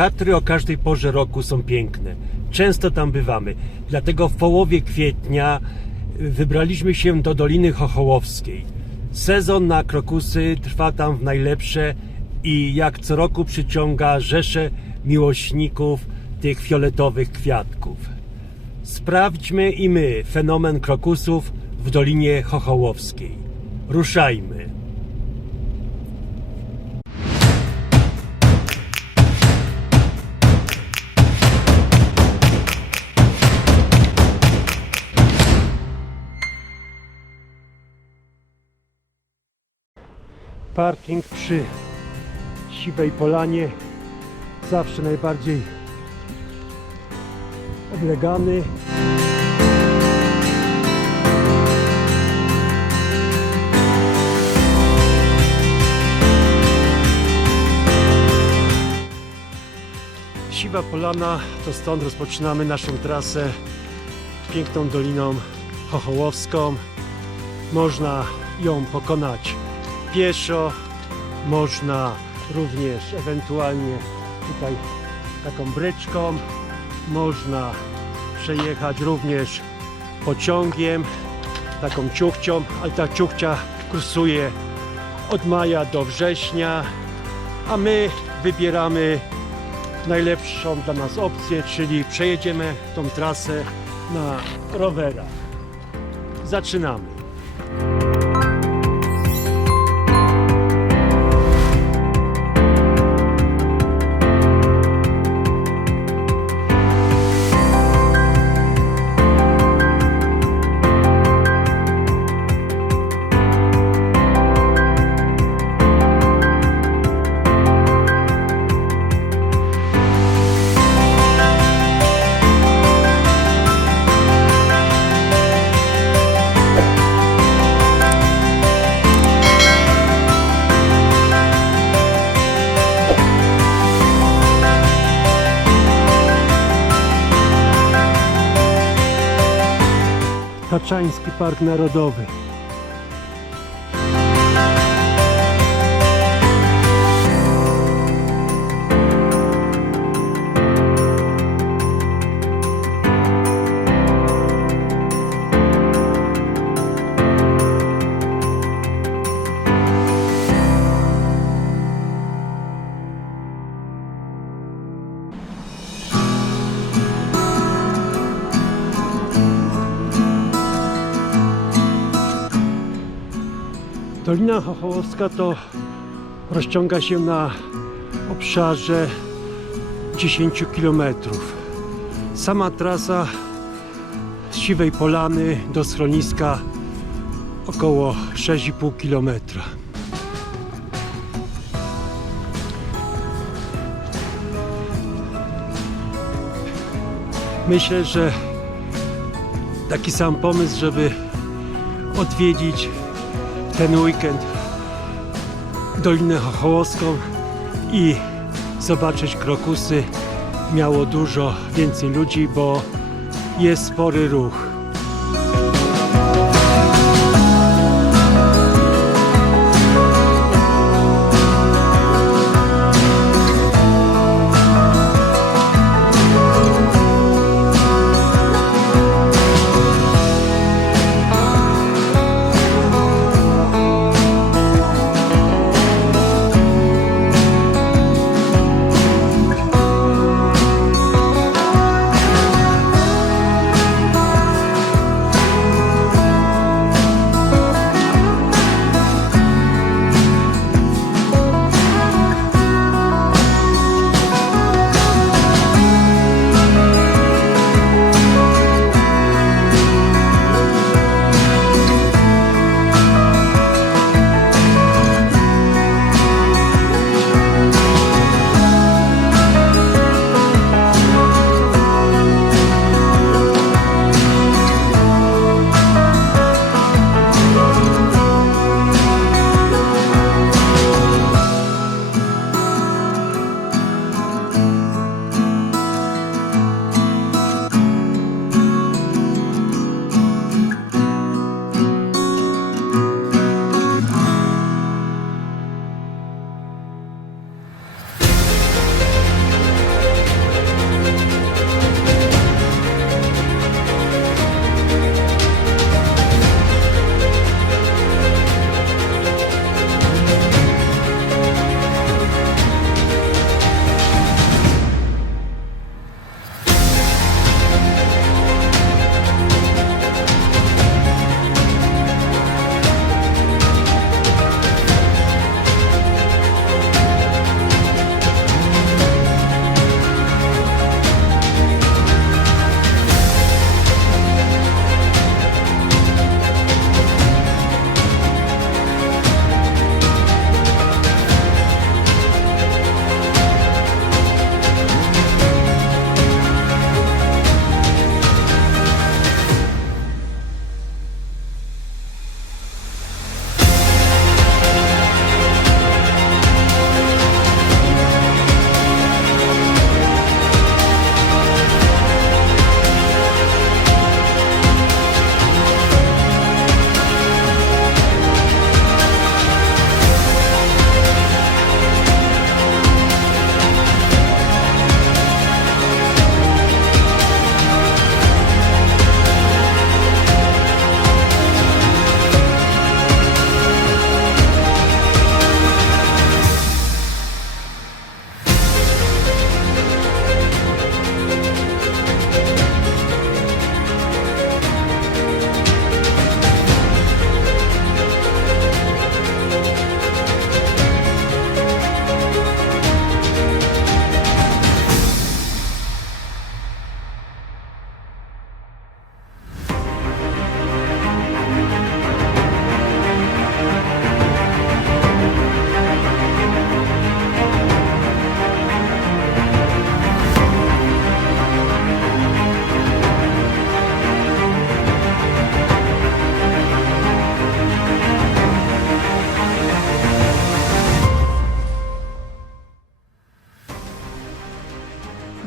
Tatry o każdej porze roku są piękne. Często tam bywamy. Dlatego w połowie kwietnia wybraliśmy się do Doliny Chochołowskiej. Sezon na krokusy trwa tam w najlepsze i jak co roku przyciąga rzesze miłośników tych fioletowych kwiatków. Sprawdźmy i my fenomen krokusów w Dolinie Chochołowskiej. Ruszajmy. Parking przy Siwej Polanie zawsze najbardziej oblegany. Siwa Polana, to stąd rozpoczynamy naszą trasę piękną Doliną Chochołowską. Można ją pokonać pieszo, można również ewentualnie tutaj taką bryczką, można przejechać również pociągiem, taką ciuchcią, ale ta ciuchcia kursuje od maja do września, a my wybieramy najlepszą dla nas opcję, czyli przejedziemy tą trasę na rowerach. Zaczynamy. Taczański Park Narodowy. Dolina Chochołowska to rozciąga się na obszarze 10 km. Sama trasa z Siwej Polany do schroniska około 6,5 km. Myślę, że taki sam pomysł, żeby odwiedzić ten weekend Dolinę Chochołowską i zobaczyć krokusy miało dużo więcej ludzi, bo jest spory ruch.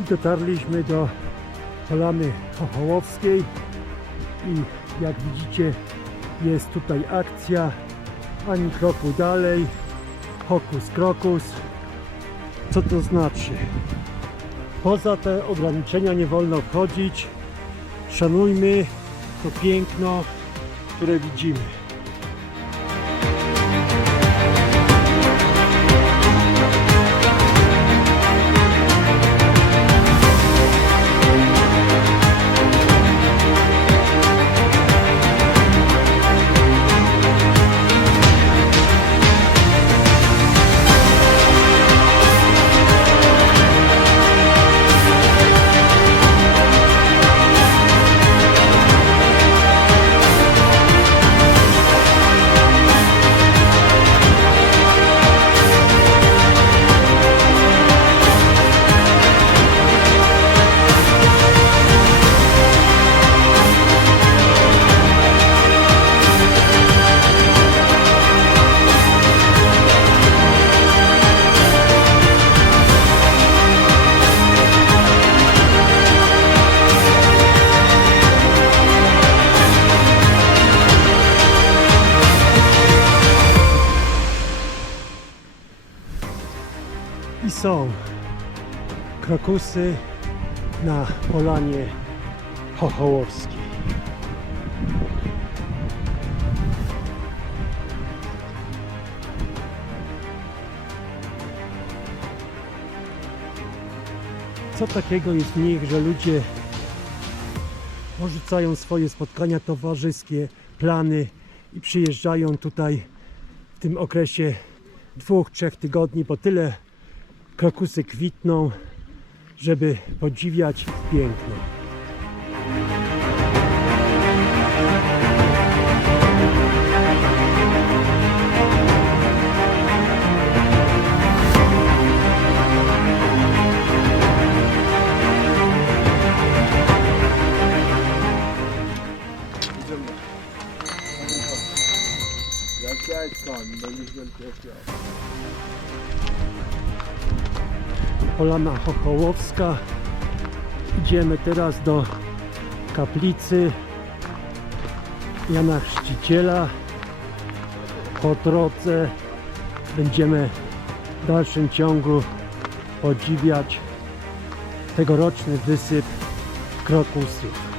Dotarliśmy do Polany Chochołowskiej i jak widzicie jest tutaj akcja. Ani kroku dalej. Hokus krokus. Co to znaczy? Poza te ograniczenia nie wolno wchodzić. Szanujmy to piękno które widzimy i są krokusy na polanie chochołowskiej. Co takiego jest w nich, że ludzie porzucają swoje spotkania towarzyskie, plany i przyjeżdżają tutaj w tym okresie dwóch, trzech tygodni, bo tyle krokusy kwitną, żeby podziwiać piękno. Wielki ofiar. Polana Chochołowska. Idziemy teraz do kaplicy Jana Chrzciciela. Po drodze będziemy w dalszym ciągu podziwiać tegoroczny wysyp krokusów.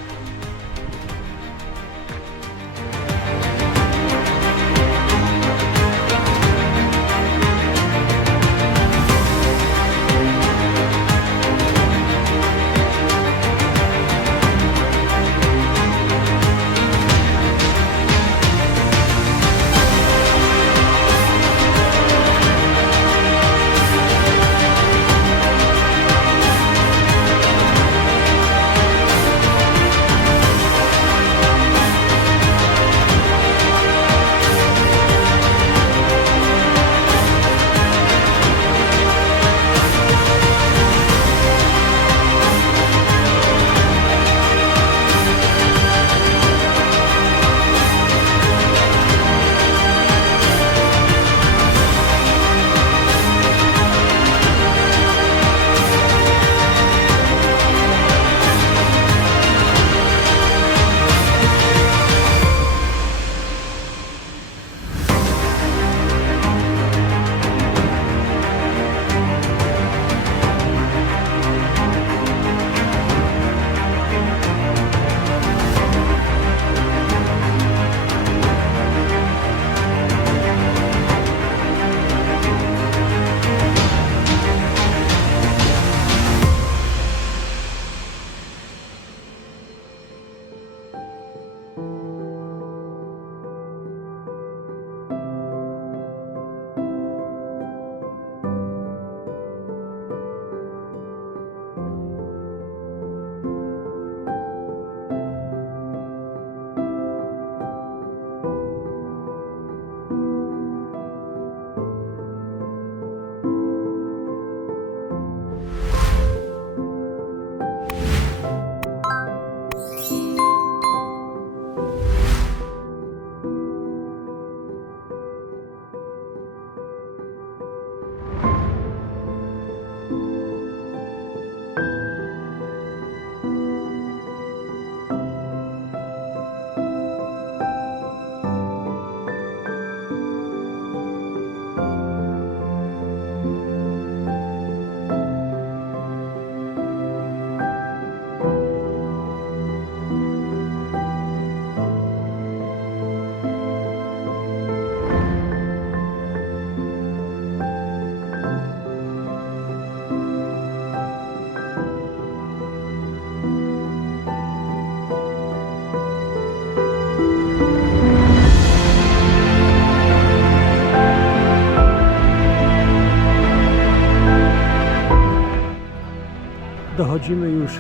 Dochodzimy już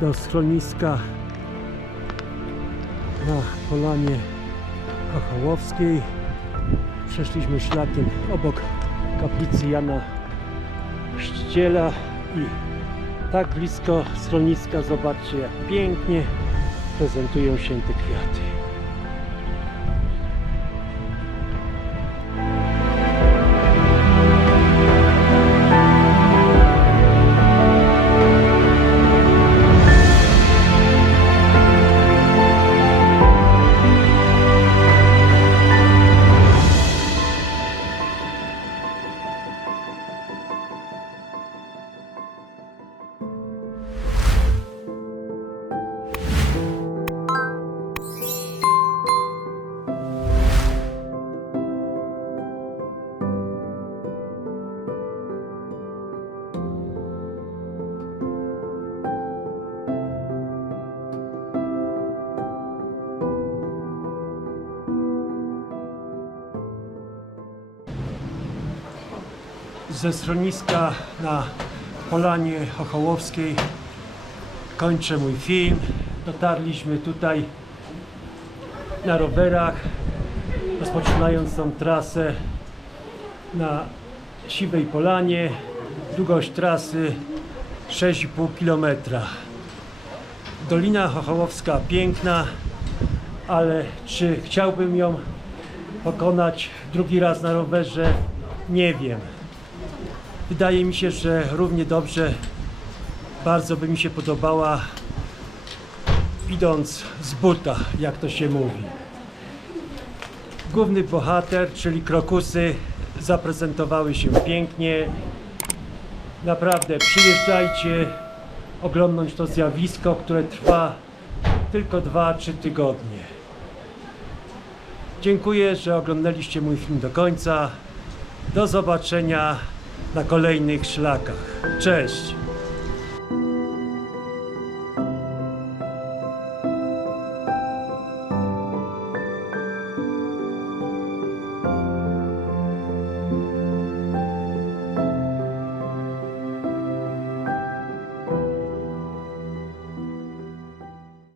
do schroniska na Polanie Chochołowskiej. Przeszliśmy szlakiem obok kaplicy Jana Chrzciciela i tak blisko schroniska zobaczcie jak pięknie prezentują się te kwiaty. Ze schroniska na Polanie Chochołowskiej kończę mój film. Dotarliśmy tutaj na rowerach, rozpoczynając tą trasę na Siwej Polanie. Długość trasy 6,5 km. Dolina Chochołowska piękna, ale czy chciałbym ją pokonać drugi raz na rowerze? Nie wiem. Wydaje mi się, że równie dobrze bardzo by mi się podobała idąc z buta, jak to się mówi. Główny bohater, czyli krokusy, zaprezentowały się pięknie. Naprawdę przyjeżdżajcie oglądnąć to zjawisko, które trwa tylko 2-3 tygodnie. Dziękuję, że oglądaliście mój film do końca. Do zobaczenia na kolejnych szlakach. Cześć!